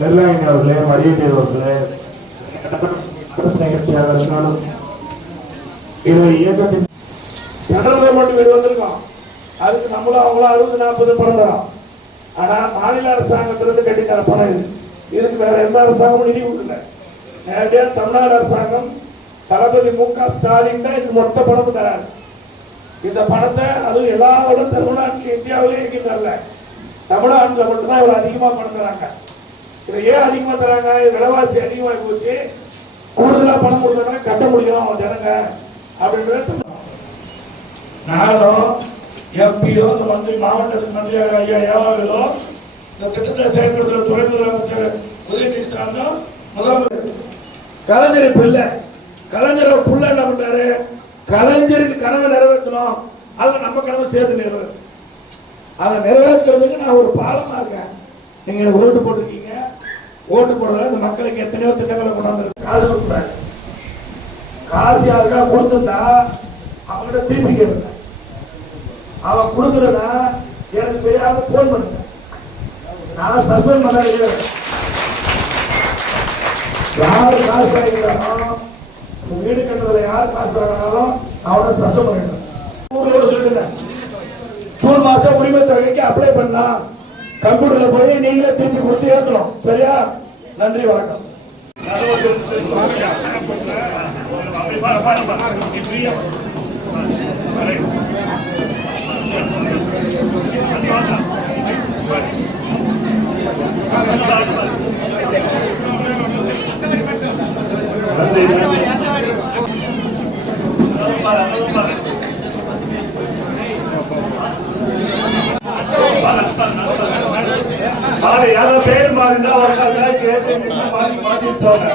நெல்லாயின் அவர்களே, மரியதேவ் அவர்களே, நிகழ்ச்சியாக இருந்தாலும் இதை இயக்கத்தின் சென்ட்ரல் கவர்மெண்ட் வீடு வந்திருக்கோம். அதுக்கு நம்மளும் அவங்களும் 60-40 பணம் தரோம். ஆனா மாநில அரசாங்கத்திலிருந்து கட்டித்தர பணம் இது. இதுக்கு வேற எந்த அரசாங்கமும் நிதி கொடுக்கல. நேரடியாக தமிழ்நாடு அரசாங்கம் தளபதி மு.க. ஸ்டாலின் தான் இதுக்கு மொத்த பணமும் தராரு. இந்த பணத்தை அதுவும் எல்லாரோட தமிழ்நாட்டில் இந்தியாவிலே எங்கேயும் தரல. தமிழ்நாட்டில் மட்டும்தான் இவ்வளவு அதிகமா பணம் தராங்க. இதை ஏன் அதிகமா தராங்க? விலைவாசி அதிகமாகி போச்சு. கூடுதலா பணம் கொடுத்தா கட்ட முடியும் ஜனங்க அப்படின்றது. நானும் எம்பியோ இந்த மந்திரி மாவட்டத்துக்கு மந்திரியாக ஐயா ஏவாவிலோ இந்த திட்டத்தை செயல்படுத்துகிற துறை முதலமைச்சர் உதயநிதி ஸ்டாலினும் முதலமைச்சர் கலைஞர் இப்ப இல்ல. கலைஞர் புள்ள என்ன பண்றாரு? கலைஞருக்கு கனவை நிறைவேற்றணும். அதுல நம்ம கனவை சேர்த்து நிறைவேற்றும். அதை நிறைவேற்றுறதுக்கு நான் ஒரு பாலமா இருக்கேன். நீங்க எனக்கு ஓட்டு போட்டிருக்கீங்க. ஓட்டு போடுறதுல இந்த மக்களுக்கு எத்தனையோ திட்டங்களை கொண்டாந்து காசு கொடுக்குறாங்க. காசு யாருக்கா கொடுத்துருந்தா அவங்ககிட்ட திருப்பி கேட்க. அவன் கொடுக்குறதா எனக்கு தெரியாம போன் பண்ணுங்க. நான் சஸ்பெண்ட் பண்ண யாரு காசு வாங்கிக்கிறானோ, வீடு கட்டுறதுல யார் காசு வாங்கினாலும் அவனை சஸ்பெண்ட் பண்ணிடுறேன். சொல்லுங்க, ஜூன் மாசம் உரிமை தொகைக்கு அப்ளை பண்ணலாம். கம்ப்யூட்டர்ல போய் நீங்களே திருப்பி கொடுத்து ஏற்றணும். சரியா? நன்றி, வணக்கம். யாரோ பேர் மாறினா ஒரு கேட்டு மாற்றி போங்க.